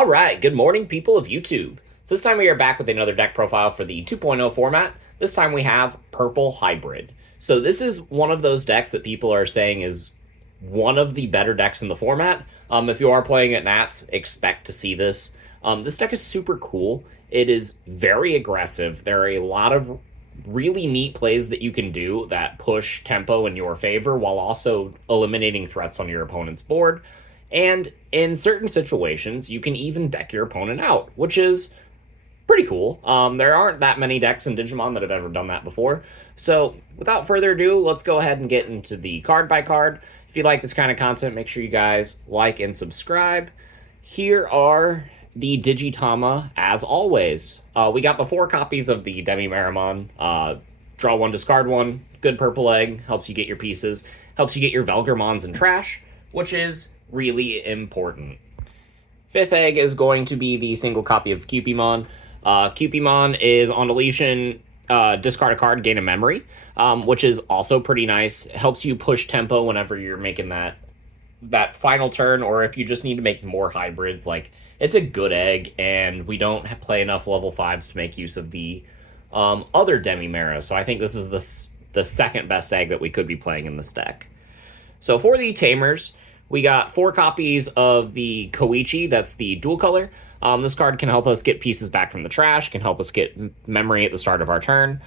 All right, good morning, people of YouTube. So this time we are back with another deck profile for the 2.0 format. This time we have Purple Hybrid. So this is one of those decks that people are saying is one of the better decks in the format. If you are playing at Nats, expect to see this. This deck is super cool. It is very aggressive. There are a lot of really neat plays that you can do that push tempo in your favor while also eliminating threats on your opponent's board. And in certain situations, you can even deck your opponent out, which is pretty cool. There aren't that many decks in Digimon that have ever done that before. So without further ado, let's go ahead and get into the card by card. If you like this kind of content, make sure you guys like and subscribe. Here are the Digitama, as always. We got the 4 copies of the Mervamon. Draw 1, discard 1. Good purple egg. Helps you get your pieces. Helps you get your Velgrmons in trash, which is really important. 5th egg is going to be the single copy of Cupimon. Cupimon is on deletion, discard a card, gain a memory, which is also pretty nice. It helps you push tempo whenever you're making that final turn, or if you just need to make more hybrids. Like, it's a good egg, and we don't play enough level 5s to make use of the other Demimera, so I think this is the second best egg that we could be playing in this deck. So for the Tamers, we got 4 copies of the Koichi, that's the dual color. This card can help us get pieces back from the trash, can help us get memory at the start of our turn.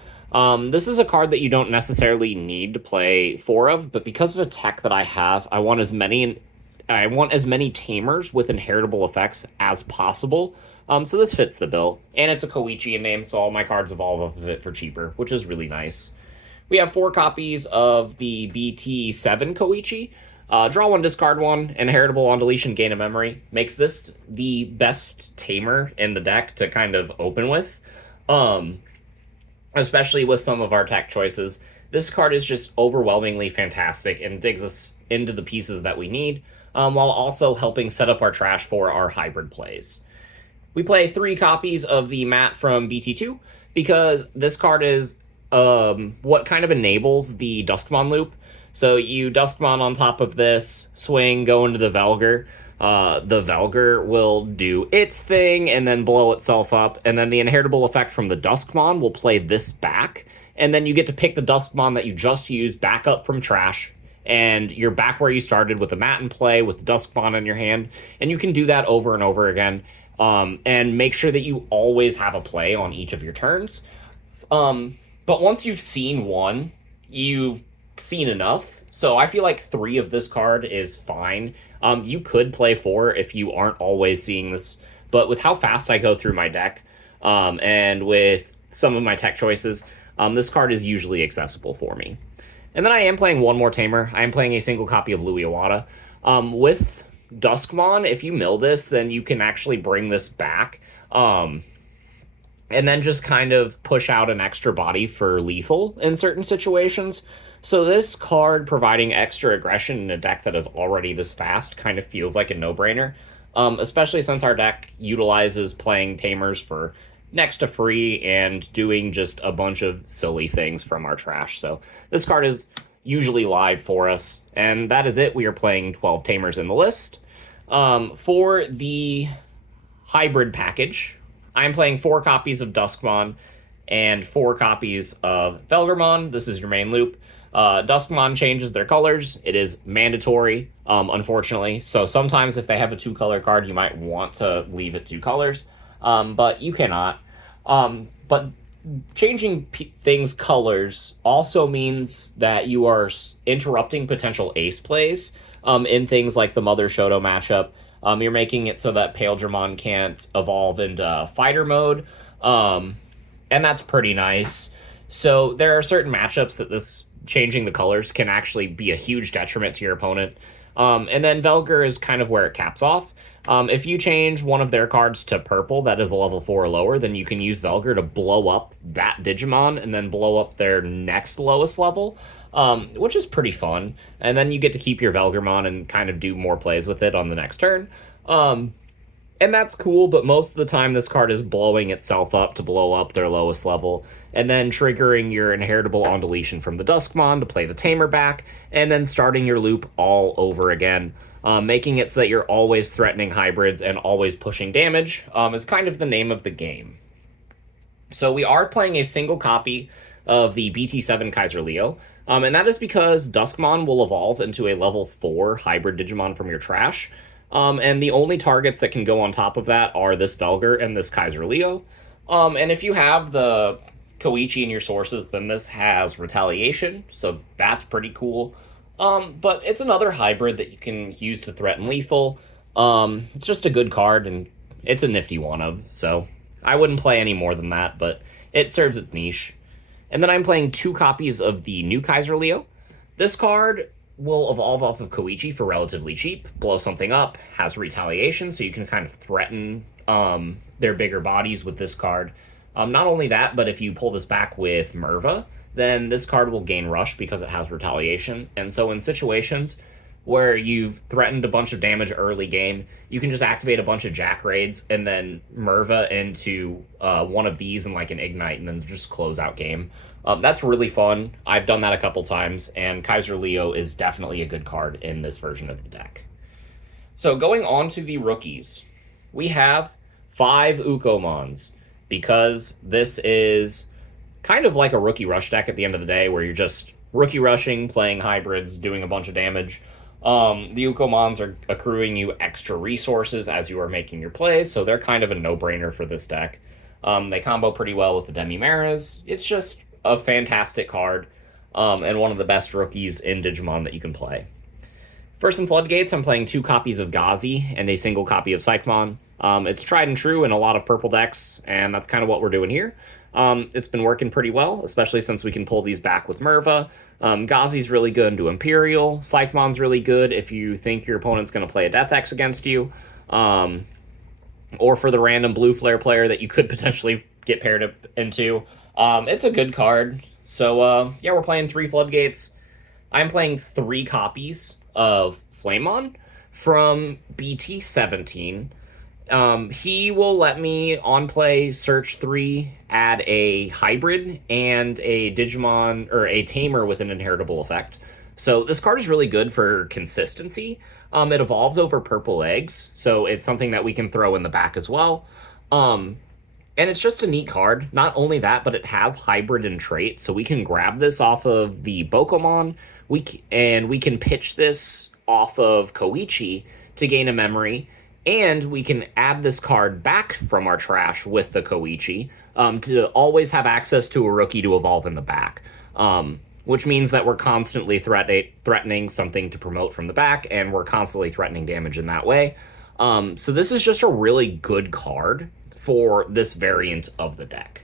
This is a card that you don't necessarily need to play 4 of, but because of a tech that I have, I want as many Tamers with inheritable effects as possible. So this fits the bill, and it's a Koichi in name, so all my cards evolve off of it for cheaper, which is really nice. We have 4 copies of the BT7 Koichi. Draw 1, discard 1, inheritable on deletion, gain a memory. Makes this the best Tamer in the deck to kind of open with, especially with some of our tech choices. This card is just overwhelmingly fantastic and digs us into the pieces that we need, while also helping set up our trash for our hybrid plays. We play 3 copies of the Mat from BT2 because this card is what kind of enables the Duskmon loop. So you Duskmon on top of this, swing, go into the Velger. The Velger will do its thing and then blow itself up, and then the inheritable effect from the Duskmon will play this back, and then you get to pick the Duskmon that you just used back up from trash, and you're back where you started with the Mat in play, with the Duskmon in your hand, and you can do that over and over again, and make sure that you always have a play on each of your turns. But once you've seen one, you've seen enough, so I feel like 3 of this card is fine. You could play 4 if you aren't always seeing this, but with how fast I go through my deck, and with some of my tech choices, this card is usually accessible for me. And then I am playing one more Tamer. I am playing a single copy of Louis Iwata. With Duskmon, if you mill this, then you can actually bring this back, and then just kind of push out an extra body for lethal in certain situations. So this card providing extra aggression in a deck that is already this fast kind of feels like a no-brainer, especially since our deck utilizes playing Tamers for next to free and doing just a bunch of silly things from our trash. So this card is usually live for us, and that is it. We are playing 12 Tamers in the list. For the hybrid package, I'm playing 4 copies of Duskmon and 4 copies of Velgrmon. This is your main loop. Duskmon changes their colors. It is mandatory, unfortunately. So sometimes if they have a 2-color card, you might want to leave it 2 colors, but you cannot. But changing things colors also means that you are interrupting potential ace plays in things like the Mother Shoto matchup. You're making it so that Paledramon can't evolve into fighter mode, and that's pretty nice. So there are certain matchups that this changing the colors can actually be a huge detriment to your opponent. And then Velger is kind of where it caps off. If you change one of their cards to purple that is a level 4 or lower, then you can use Velger to blow up that Digimon and then blow up their next lowest level, which is pretty fun. And then you get to keep your Velgrmon and kind of do more plays with it on the next turn. And that's cool, but most of the time this card is blowing itself up to blow up their lowest level, and then triggering your inheritable on deletion from the Duskmon to play the Tamer back, and then starting your loop all over again. making it so that you're always threatening hybrids and always pushing damage is kind of the name of the game. So we are playing a single copy of the BT7 Kaiser Leo, and that is because Duskmon will evolve into a level 4 hybrid Digimon from your trash, and the only targets that can go on top of that are this Velger and this Kaiser Leo. And if you have the Koichi in your sources, then this has retaliation, so that's pretty cool. But it's another hybrid that you can use to threaten lethal. It's just a good card, and it's a nifty one of, so I wouldn't play any more than that, but it serves its niche. And then I'm playing 2 copies of the new Kaiser Leo. This card will evolve off of Koichi for relatively cheap, blow something up, has retaliation, so you can kind of threaten their bigger bodies with this card. Not only that, but if you pull this back with Merva, then this card will gain Rush because it has retaliation. And so in situations where you've threatened a bunch of damage early game, you can just activate a bunch of Jack Raids and then Merva into one of these and like an Ignite and then just close out game. That's really fun. I've done that a couple times, and Kaiser Leo is definitely a good card in this version of the deck. So going on to the rookies, we have 5 Ukomons, because this is kind of like a rookie rush deck at the end of the day, where you're just rookie rushing, playing hybrids, doing a bunch of damage. The Ukomons are accruing you extra resources as you are making your plays, so they're kind of a no-brainer for this deck. They combo pretty well with the Demi-Maras. It's just a fantastic card, and one of the best rookies in Digimon that you can play. First in Floodgates, I'm playing 2 copies of Gazi and a single copy of Psychmon. It's tried and true in a lot of purple decks, and that's kind of what we're doing here. It's been working pretty well, especially since we can pull these back with Merva. Gazi's really good into Imperial. Psychmon's really good if you think your opponent's going to play a Death X against you. Or for the random Blue Flare player that you could potentially get paired into. It's a good card. So, yeah, we're playing 3 Floodgates. I'm playing 3 copies of Flamemon from BT17. He will let me on play search 3, add a hybrid and a Digimon or a Tamer with an inheritable effect. So this card is really good for consistency. It evolves over purple eggs, so it's something that we can throw in the back as well. And it's just a neat card. Not only that, but it has hybrid and trait, so we can grab this off of the Bokomon, and we can pitch this off of Koichi to gain a memory, and we can add this card back from our trash with the Koichi to always have access to a rookie to evolve in the back, which means that we're constantly threatening something to promote from the back, and we're constantly threatening damage in that way. So this is just a really good card for this variant of the deck.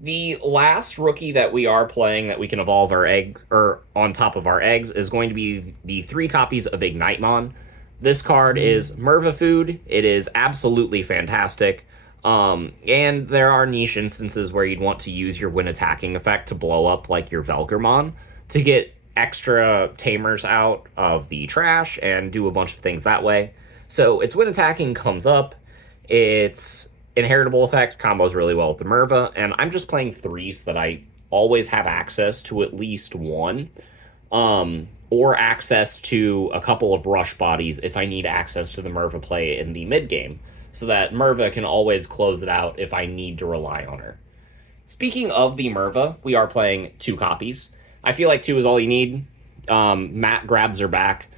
The last rookie that we are playing that we can evolve our egg or on top of our eggs is going to be the 3 copies of Ignitemon. This card is Merva food. It is absolutely fantastic. And there are niche instances where you'd want to use your when attacking effect to blow up like your Velgrmon to get extra Tamers out of the trash and do a bunch of things that way. So its when attacking comes up. Its inheritable effect combos really well with the Merva, and I'm just playing 3 so that I always have access to at least 1, or access to a couple of rush bodies if I need access to the Merva play in the mid game, so that Merva can always close it out if I need to rely on her. Speaking of the Merva, we are playing 2 copies. I feel like 2 is all you need. Matt grabs her back.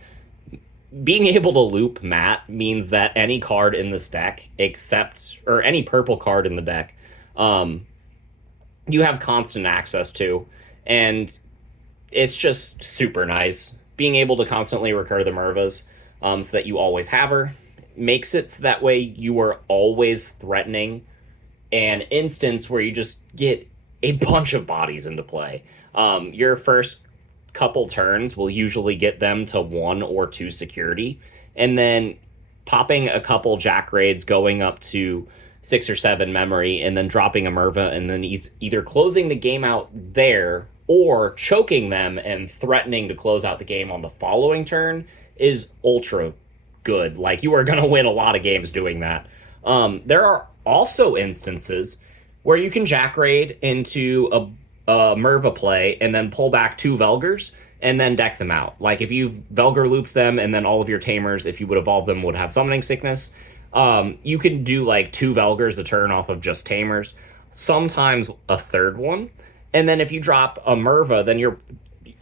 Being able to loop Matt means that any card in this deck, or any purple card in the deck, you have constant access to, and it's just super nice. Being able to constantly recur the Mervas, so that you always have her, makes it so that way you are always threatening an instance where you just get a bunch of bodies into play. Your first couple turns will usually get them to 1 or 2 security, and then popping a couple Jack Raids going up to 6 or 7 memory, and then dropping a Merva, and then he's either closing the game out there or choking them and threatening to close out the game on the following turn is ultra good. Like, you are going to win a lot of games doing that. There are also instances where you can Jack Raid into a Merva play and then pull back 2 Velgers and then deck them out. Like if you've Velgar looped them and then all of your Tamers, if you would evolve them, would have Summoning Sickness, you can do like 2 Velgars a turn off of just Tamers, sometimes a third one. And then if you drop a Merva, then you're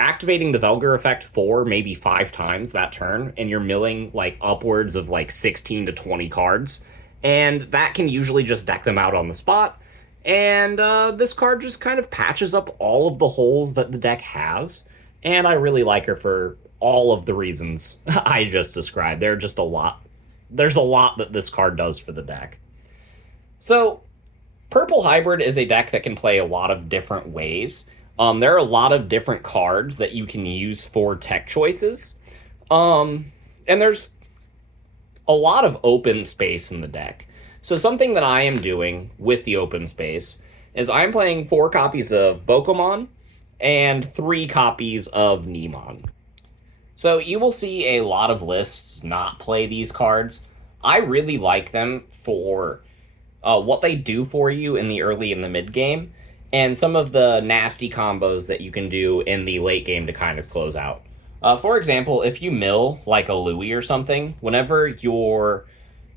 activating the Velgar effect 4, maybe 5 times that turn, and you're milling like upwards of like 16 to 20 cards. And that can usually just deck them out on the spot. And this card just kind of patches up all of the holes that the deck has. And I really like her for all of the reasons I just described. There are just a lot. There's a lot that this card does for the deck. So, Purple Hybrid is a deck that can play a lot of different ways. There are a lot of different cards that you can use for tech choices. And there's a lot of open space in the deck. So something that I am doing with the open space is I'm playing 4 copies of Bokomon and 3 copies of Nemon. So you will see a lot of lists not play these cards. I really like them for what they do for you in the early and the mid game, and some of the nasty combos that you can do in the late game to kind of close out. For example, if you mill like a Louis or something, whenever your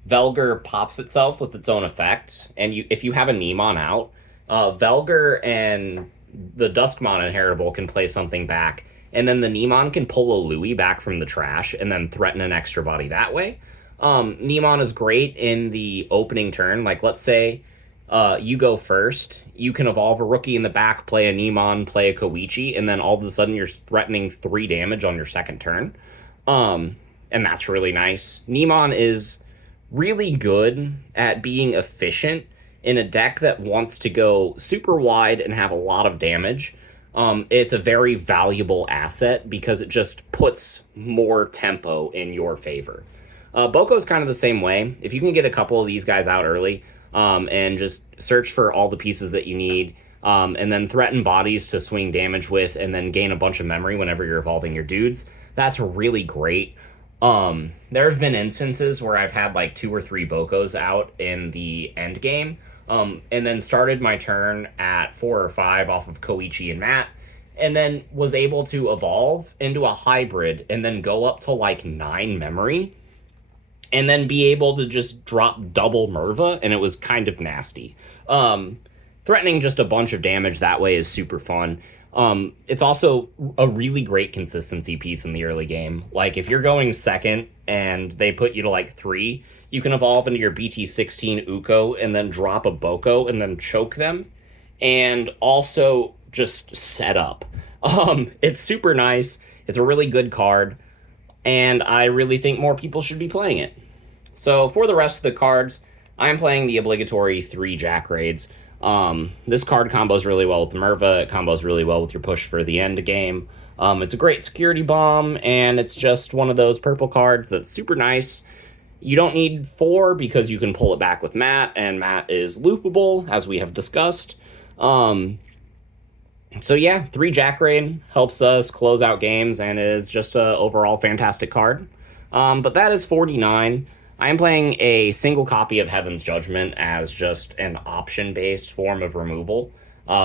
Velgar pops itself with its own effect, and if you have a Nemon out, Velgar and the Duskmon inheritable can play something back, and then the Nemon can pull a Louis back from the trash and then threaten an extra body that way. Nemon is great in the opening turn. Like, let's say you go first, you can evolve a rookie in the back, play a Nemon, play a Koichi, and then all of a sudden you're threatening 3 damage on your second turn. And that's really nice. Nemon is really good at being efficient in a deck that wants to go super wide and have a lot of damage. It's a very valuable asset because it just puts more tempo in your favor. Boko's kind of the same way. If you can get a couple of these guys out early, and just search for all the pieces that you need, and then threaten bodies to swing damage with, and then gain a bunch of memory whenever you're evolving your dudes, that's really great. There have been instances where I've had like 2 or 3 Bokos out in the end game, and then started my turn at 4 or 5 off of Koichi and Matt, and then was able to evolve into a hybrid and then go up to like 9 memory, and then be able to just drop double Merva, and it was kind of nasty. Threatening just a bunch of damage that way is super fun. It's also a really great consistency piece in the early game. Like, if you're going second and they put you to like 3, you can evolve into your BT16 Uko and then drop a Boko and then choke them, and also just set up. It's super nice. It's a really good card, and I really think more people should be playing it. So for the rest of the cards, I'm playing the obligatory 3 Jack Raids. This card combos really well with the Merva. It combos really well with your push for the end game. It's a great security bomb, and it's just one of those purple cards that's super nice. You don't need 4 because you can pull it back with Matt, and Matt is loopable, as we have discussed. So yeah, 3 Jack Raid helps us close out games and is just a overall fantastic card. But that is 49. I am playing a single copy of Heaven's Judgment as just an option-based form of removal,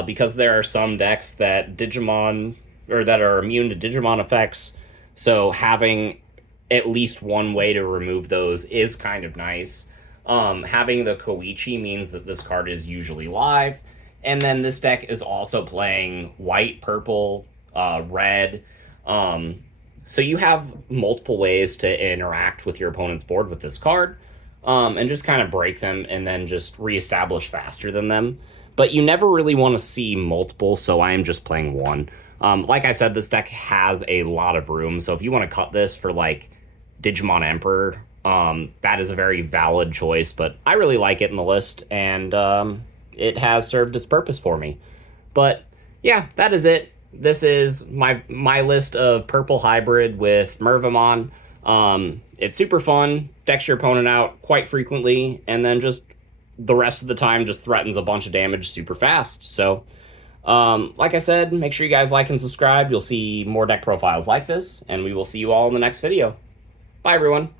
because there are some decks that Digimon, or that are immune to Digimon effects, so having at least one way to remove those is kind of nice. Having the Koichi means that this card is usually live, and then this deck is also playing white, purple, red, so you have multiple ways to interact with your opponent's board with this card, and just kind of break them and then just reestablish faster than them. But you never really want to see multiple, so I am just playing 1. Like I said, this deck has a lot of room, so if you want to cut this for like Digimon Emperor, that is a very valid choice, but I really like it in the list, and it has served its purpose for me. But yeah, that is it. This is my list of Purple Hybrid with Mervamon. It's super fun, decks your opponent out quite frequently, and then just the rest of the time just threatens a bunch of damage super fast. So, like I said, make sure you guys like and subscribe. You'll see more deck profiles like this, and we will see you all in the next video. Bye, everyone.